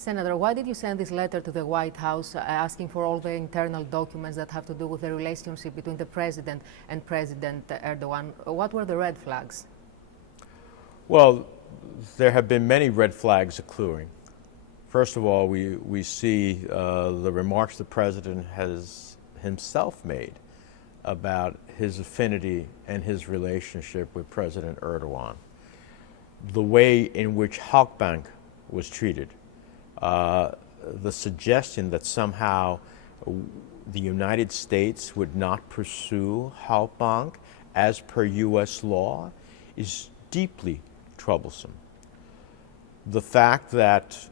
Senator, why did you send this letter to the White House asking for all the internal documents that have to do with the relationship between the president and President Erdogan? What were the red flags? Well, there have been many red flags occurring. First of all, we see the remarks the president has himself made about his affinity and his relationship with President Erdogan. The way in which Halkbank was treated, the suggestion that somehow the United States would not pursue Halkbank as per U.S. law is deeply troublesome. The fact that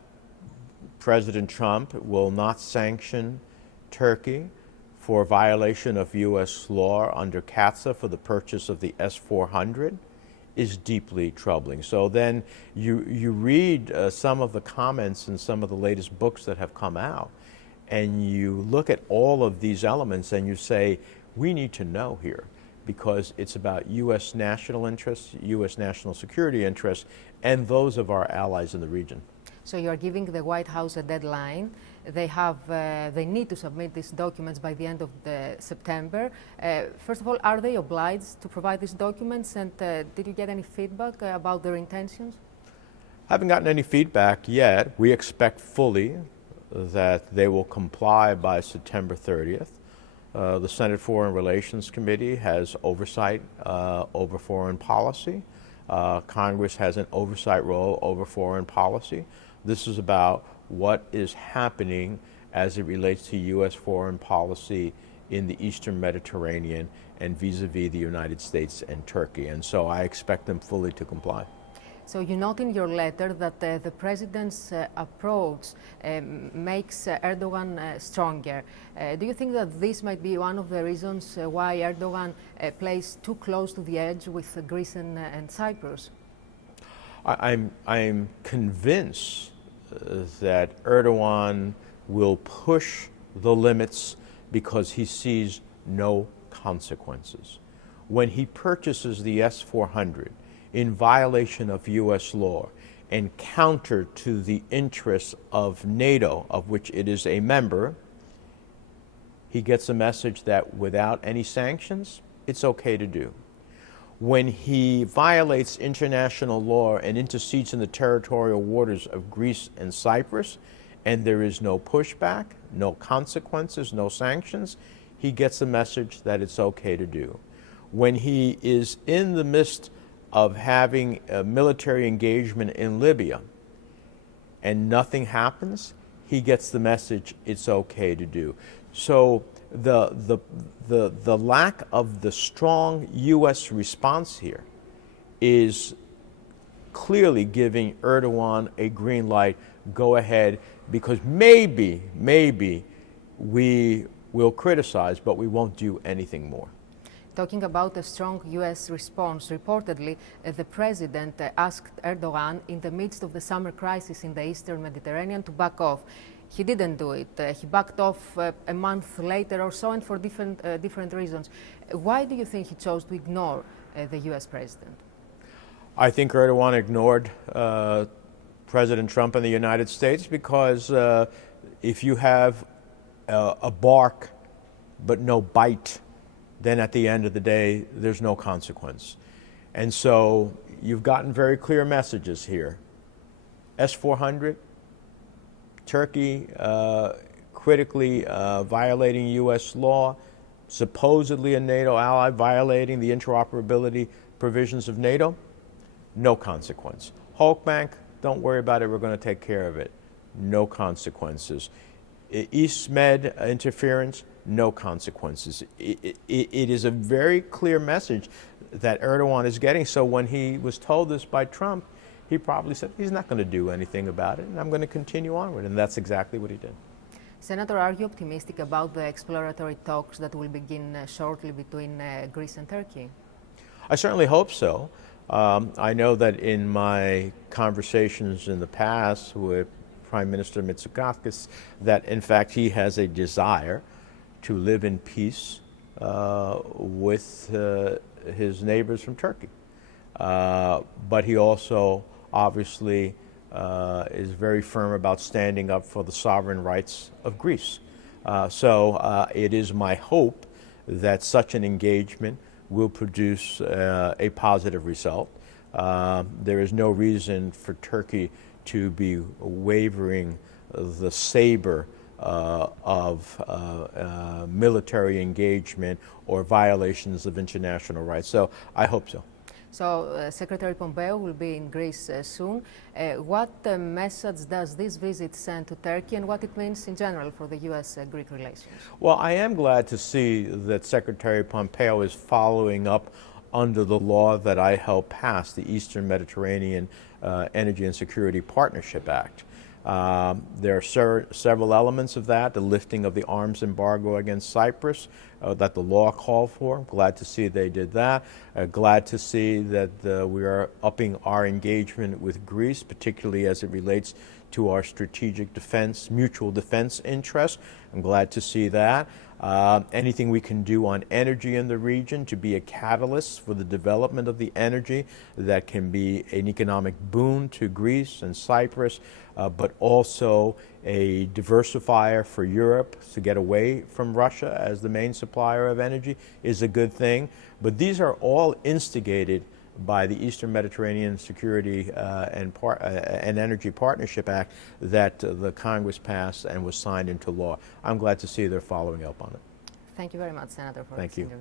President Trump will not sanction Turkey for violation of U.S. law under CAATSA for the purchase of the S-400 is deeply troubling. So then you read some of the comments in some of the latest books that have come out, and you look at all of these elements and you say, we need to know here, because it's about U.S. national interests, U.S. national security interests, and those of our allies in the region. So you are giving the White House a deadline. They need to submit these documents by the end of September. First of all, are they obliged to provide these documents? And did you get any feedback about their intentions? Haven't gotten any feedback yet. We expect fully that they will comply by September 30th. The Senate Foreign Relations Committee has oversight over foreign policy. Congress has an oversight role over foreign policy. This is about what is happening as it relates to U.S. foreign policy in the Eastern Mediterranean and vis-a-vis the United States and Turkey. And so I expect them fully to comply. So you note in your letter that the president's approach makes Erdogan stronger. Do you think that this might be one of the reasons why Erdogan plays too close to the edge with Greece and Cyprus? I'm convinced that Erdogan will push the limits because he sees no consequences. When he purchases the S-400 in violation of U.S. law and counter to the interests of NATO, of which it is a member, he gets a message that without any sanctions, it's okay to do. When he violates international law and intercedes in the territorial waters of Greece and Cyprus, and there is no pushback, no consequences, no sanctions, he gets a message that it's okay to do. When he is in the midst of having a military engagement in Libya and nothing happens, he gets the message it's okay to do. So the lack of the strong U.S. response here is clearly giving Erdogan a green light, go ahead, because maybe we will criticize, but we won't do anything more. Talking about a strong U.S. response, reportedly, the president asked Erdogan in the midst of the summer crisis in the Eastern Mediterranean to back off. He didn't do it. He backed off a month later or so, and for different reasons. Why do you think he chose to ignore the U.S. president? I think Erdogan ignored President Trump and the United States because if you have a bark but no bite, then at the end of the day, there's no consequence. And so you've gotten very clear messages here. S-400, Turkey critically violating U.S. law, supposedly a NATO ally violating the interoperability provisions of NATO, no consequence. Halkbank, don't worry about it, we're going to take care of it. No consequences. East Med interference, no consequences. It is a very clear message that Erdogan is getting. So when he was told this by Trump, he probably said, he's not going to do anything about it, and I'm going to continue onward. And that's exactly what he did. Senator, are you optimistic about the exploratory talks that will begin shortly between Greece and Turkey? I certainly hope so. I know that in my conversations in the past with Prime Minister Mitsotakis, that in fact he has a desire to live in peace with his neighbors from Turkey. But he also obviously is very firm about standing up for the sovereign rights of Greece. It is my hope that such an engagement will produce a positive result. There is no reason for Turkey to be wavering the saber of military engagement or violations of international rights. So I hope so. So Secretary Pompeo will be in Greece soon. What message does this visit send to Turkey, and what it means in general for the U.S.-Greek relations? Well, I am glad to see that Secretary Pompeo is following up under the law that I helped pass, the Eastern Mediterranean Energy and Security Partnership Act. There are several elements of that, the lifting of the arms embargo against Cyprus that the law called for. I'm glad to see they did that. Glad to see that we are upping our engagement with Greece, particularly as it relates to our strategic defense, mutual defense interests. I'm glad to see that. Anything we can do on energy in the region to be a catalyst for the development of the energy that can be an economic boon to Greece and Cyprus, but also a diversifier for Europe to get away from Russia as the main supplier of energy is a good thing. But these are all instigated by the Eastern Mediterranean Security and Energy Partnership Act that the Congress passed and was signed into law. I'm glad to see they're following up on it. Thank you very much, Senator, for this interview.